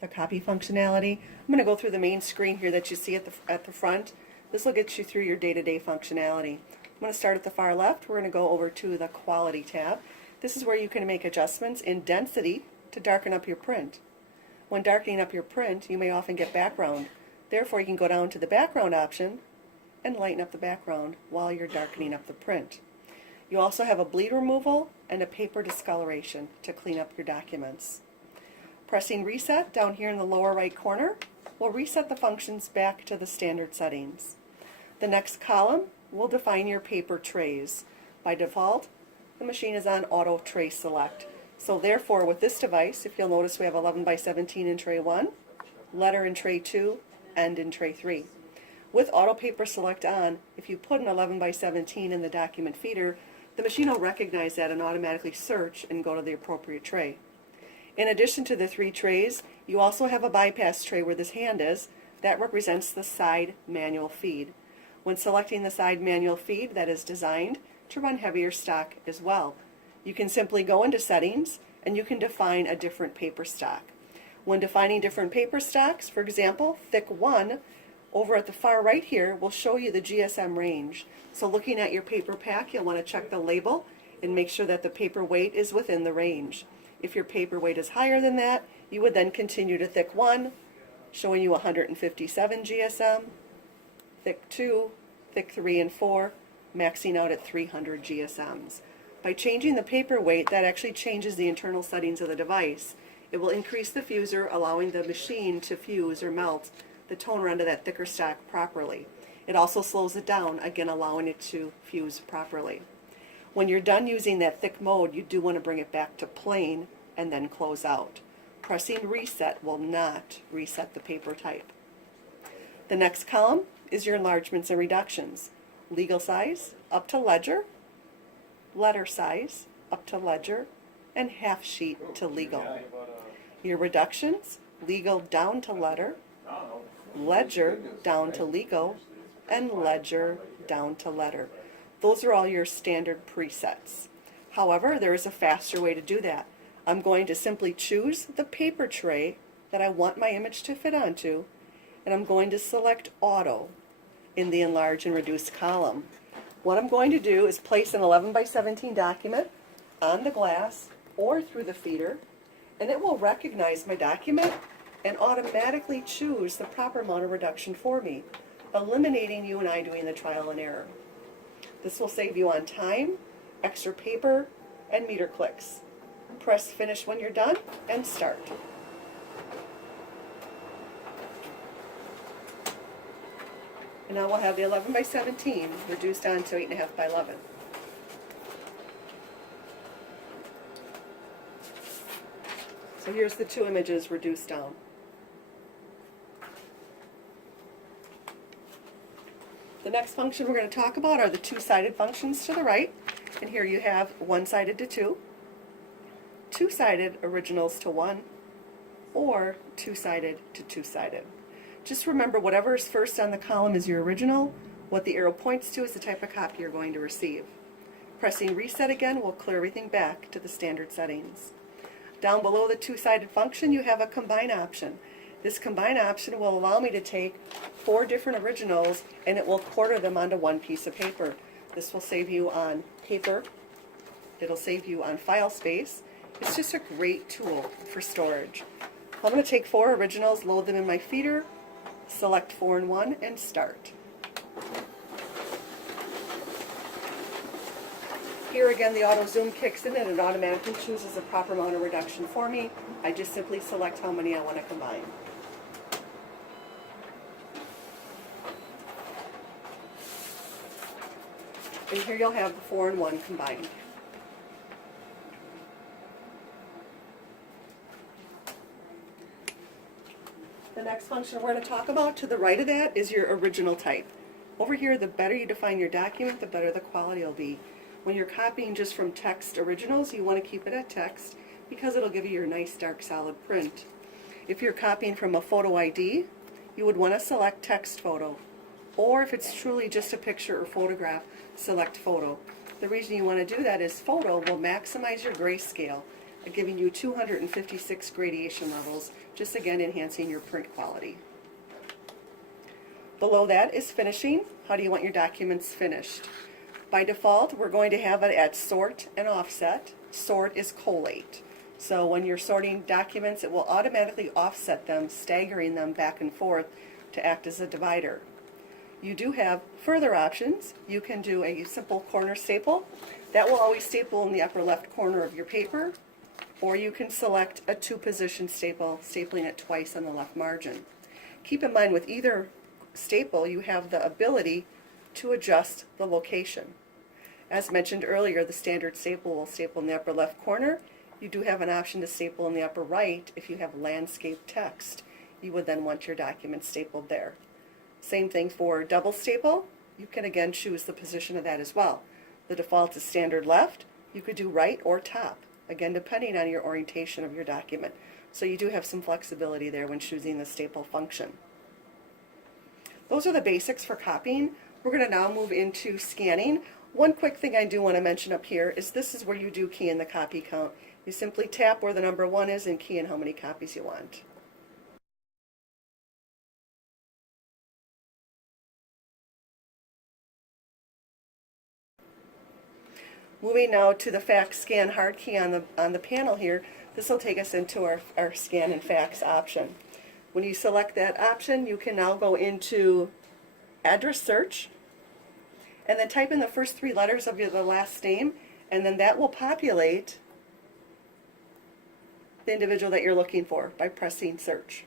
the copy functionality. I'm going to go through the main screen here that you see at the front. This will get you through your day-to-day functionality. I'm going to start at the far left. We're going to go over to the Quality tab. This is where you can make adjustments in density to darken up your print. When darkening up your print, you may often get background. Therefore, you can go down to the background option and lighten up the background while you're darkening up the print. You also have a bleed removal and a paper discoloration to clean up your documents. Pressing reset down here in the lower right corner will reset the functions back to the standard settings. The next column will define your paper trays. By default, the machine is on auto tray select. So therefore, with this device, if you'll notice, we have 11 by 17 in tray 1, letter in tray 2, and in tray 3. With auto paper select on, if you put an 11 by 17 in the document feeder, the machine will recognize that and automatically search and go to the appropriate tray. In addition to the 3 trays, you also have a bypass tray where this hand is. That represents the side manual feed. When selecting the side manual feed, that is designed to run heavier stock as well. You can simply go into settings and you can define a different paper stock. When defining different paper stocks, for example, thick 1, over at the far right here will show you the GSM range. So looking at your paper pack, you'll want to check the label and make sure that the paper weight is within the range. If your paper weight is higher than that, you would then continue to thick 1, showing you 157 GSM, thick 2, thick 3 and 4, maxing out at 300 GSMs. By changing the paper weight, that actually changes the internal settings of the device. It will increase the fuser, allowing the machine to fuse or melt the toner onto that thicker stock properly. It also slows it down, again allowing it to fuse properly. When you're done using that thick mode, you do want to bring it back to plain and then close out. Pressing reset will not reset the paper type. The next column is your enlargements and reductions. Legal size up to ledger, letter size up to ledger, and half sheet to legal. Your reductions, legal down to letter, ledger down to legal, and ledger down to letter. Those are all your standard presets. However, there is a faster way to do that. I'm going to simply choose the paper tray that I want my image to fit onto, and I'm going to select Auto in the Enlarge and Reduce column. What I'm going to do is place an 11 by 17 document on the glass or through the feeder, and it will recognize my document and automatically choose the proper amount of reduction for me, eliminating you and I doing the trial and error. This will save you on time, extra paper, and meter clicks. Press Finish when you're done and start. And now we'll have the 11 by 17 reduced down to 8.5 by 11. So here's the 2 images reduced down. The next function we're going to talk about are the 2-sided functions to the right. And here you have 1-sided to 2, 2-sided originals to 1, or 2-sided to 2-sided. Just remember, whatever is first on the column is your original. What the arrow points to is the type of copy you're going to receive. Pressing reset again will clear everything back to the standard settings. Down below the 2-sided function, you have a combine option. This combine option will allow me to take 4 different originals and it will quarter them onto one piece of paper. This will save you on paper. It'll save you on file space. It's just a great tool for storage. I'm going to take 4 originals, load them in my feeder, select 4 and 1, and start. Here again, the auto zoom kicks in and it automatically chooses the proper amount of reduction for me. I just simply select how many I want to combine. And here you'll have the 4 and 1 combined. The next function we're going to talk about to the right of that is your original type. Over here, the better you define your document, the better the quality will be. When you're copying just from text originals, you want to keep it at text because it'll give you your nice dark solid print. If you're copying from a photo ID, you would want to select text photo. Or if it's truly just a picture or photograph, select photo. The reason you want to do that is photo will maximize your grayscale. giving you 256 gradation levels, just again enhancing your print quality. Below that is finishing. How do you want your documents finished? By default, we're going to have it at sort and offset. Sort is collate. So when you're sorting documents, it will automatically offset them, staggering them back and forth to act as a divider. You do have further options. You can do a simple corner staple. That will always staple in the upper left corner of your paper, or you can select a two-position staple, stapling it twice on the left margin. Keep in mind with either staple, you have the ability to adjust the location. As mentioned earlier, the standard staple will staple in the upper left corner. You do have an option to staple in the upper right if you have landscape text. You would then want your document stapled there. Same thing for double staple. You can again choose the position of that as well. The default is standard left. You could do right or top, again depending on your orientation of your document. So you do have some flexibility there when choosing the staple function. Those are the basics for copying. We're going to now move into scanning. One quick thing I do want to mention up here is this is where you do key in the copy count. You simply tap where the number 1 is and key in how many copies you want. Moving now to the fax scan hard key on the panel here, this will take us into our scan and fax option. When you select that option, you can now go into address search and then type in the first 3 letters of the last name, and then that will populate the individual that you're looking for by pressing search.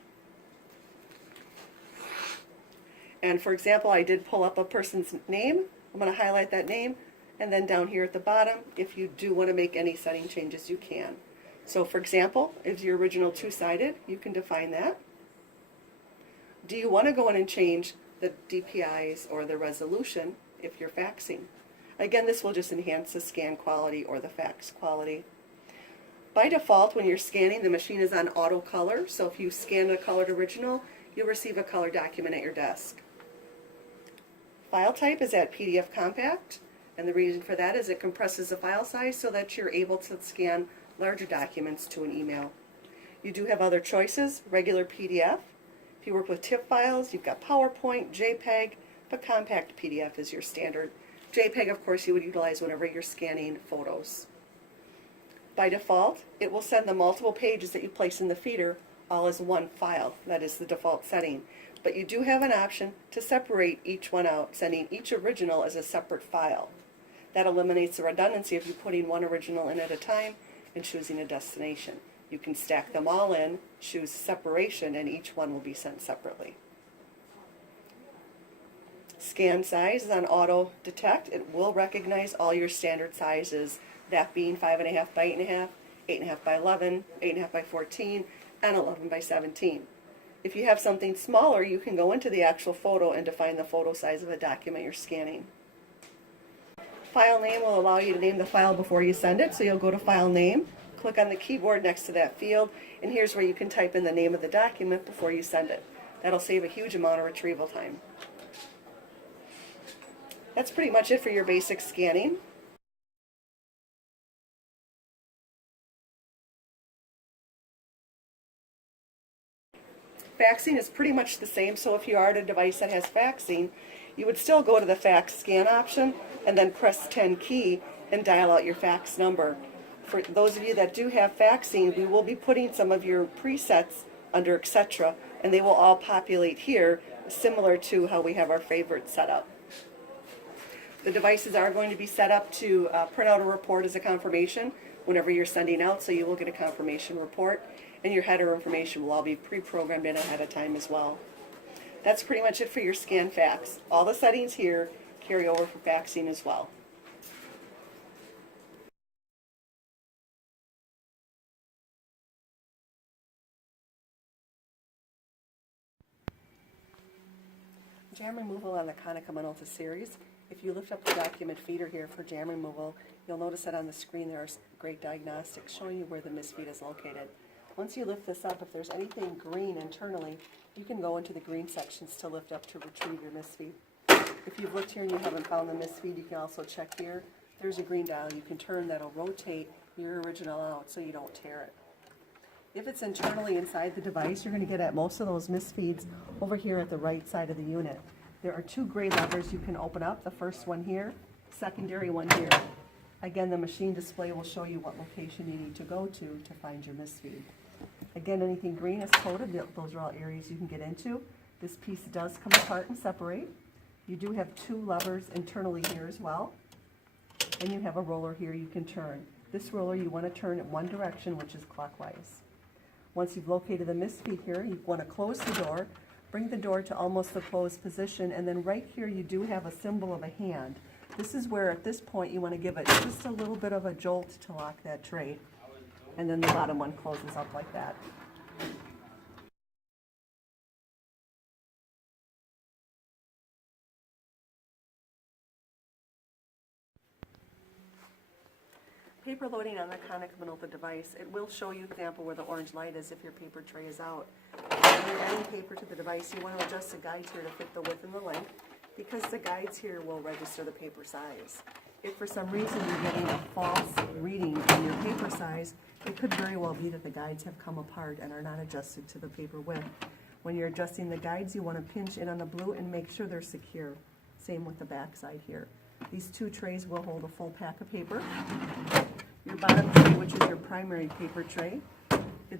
And for example, I did pull up a person's name. I'm going to highlight that name, and then down here at the bottom, if you do want to make any setting changes, you can. So for example, if your original two-sided, you can define that. Do you want to go in and change the DPIs or the resolution if you're faxing? Again, this will just enhance the scan quality or the fax quality. By default, when you're scanning, the machine is on auto color, so if you scan a colored original, you'll receive a color document at your desk. File type is at PDF compact, and the reason for that is it compresses the file size so that you're able to scan larger documents to an email. You do have other choices, regular PDF. If you work with TIFF files, you've got PowerPoint, JPEG, but compact PDF is your standard. JPEG, of course, you would utilize whenever you're scanning photos. By default, it will send the multiple pages that you place in the feeder all as one file. That is the default setting. But you do have an option to separate each one out, sending each original as a separate file. That eliminates the redundancy of you putting one original in at a time and choosing a destination. You can stack them all in, choose separation, and each one will be sent separately. Scan size is on auto detect. It will recognize all your standard sizes, that being 5.5 by 8.5, 8.5 by 11, 8.5 by 14, and 11 by 17. If you have something smaller, you can go into the actual photo and define the photo size of a document you're scanning. File name will allow you to name the file before you send it, so you'll go to File Name, click on the keyboard next to that field, and here's where you can type in the name of the document before you send it. That'll save a huge amount of retrieval time. That's pretty much it for your basic scanning. Faxing is pretty much the same, so if you are at a device that has faxing, you would still go to the fax scan option and then press 10 key and dial out your fax number. For those of you that do have faxing, we will be putting some of your presets under etc., and they will all populate here, similar to how we have our favorites set up. The devices are going to be set up to print out a report as a confirmation whenever you're sending out, so you will get a confirmation report, and your header information will all be pre-programmed in ahead of time as well. That's pretty much it for your scan fax. All the settings here carry over for faxing as well. Jam removal on the Konica Minolta series. If you lift up the document feeder here for jam removal, you'll notice that on the screen there are great diagnostics showing you where the misfeed is located. Once you lift this up, if there's anything green internally, you can go into the green sections to lift up to retrieve your misfeed. If you've looked here and you haven't found the misfeed, you can also check here. There's a green dial you can turn that'll rotate your original out so you don't tear it. If it's internally inside the device, you're going to get at most of those misfeeds over here at the right side of the unit. There are two gray levers you can open up, the first one here, secondary one here. Again, the machine display will show you what location you need to go to find your misfeed. Again, anything green is coated, those are all areas you can get into. This piece does come apart and separate. You do have two levers internally here as well, and you have a roller here you can turn. This roller you want to turn in one direction, which is clockwise. Once you've located the misfeed here, you want to close the door, bring the door to almost the closed position, and then right here you do have a symbol of a hand. This is where at this point you want to give it just a little bit of a jolt to lock that tray, and then the bottom one closes up like that. Paper loading on the Konica Minolta device, it will show you, example, where the orange light is if your paper tray is out. When you're adding paper to the device, you want to adjust the guides here to fit the width and the length, because the guides here will register the paper size. If for some reason you're getting a false reading in your paper size, it could very well be that the guides have come apart and are not adjusted to the paper width. When you're adjusting the guides, you want to pinch in on the blue and make sure they're secure. Same with the back side here. These two trays will hold a full pack of paper. Your bottom tray, which is your primary paper tray,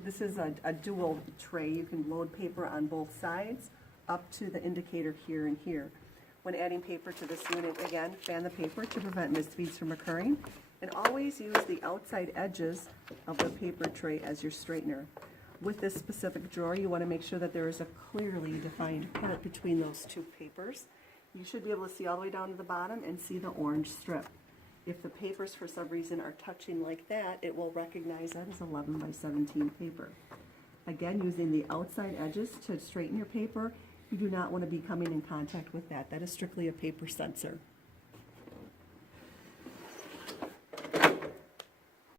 this is a dual tray. You can load paper on both sides up to the indicator here and here. When adding paper to this unit, again, fan the paper to prevent misfeeds from occurring, and always use the outside edges of the paper tray as your straightener. With this specific drawer, you want to make sure that there is a clearly defined part between those two papers. You should be able to see all the way down to the bottom and see the orange strip. If the papers for some reason are touching like that, it will recognize that as 11 by 17 paper. Again, using the outside edges to straighten your paper, you do not want to be coming in contact with that. That is strictly a paper sensor.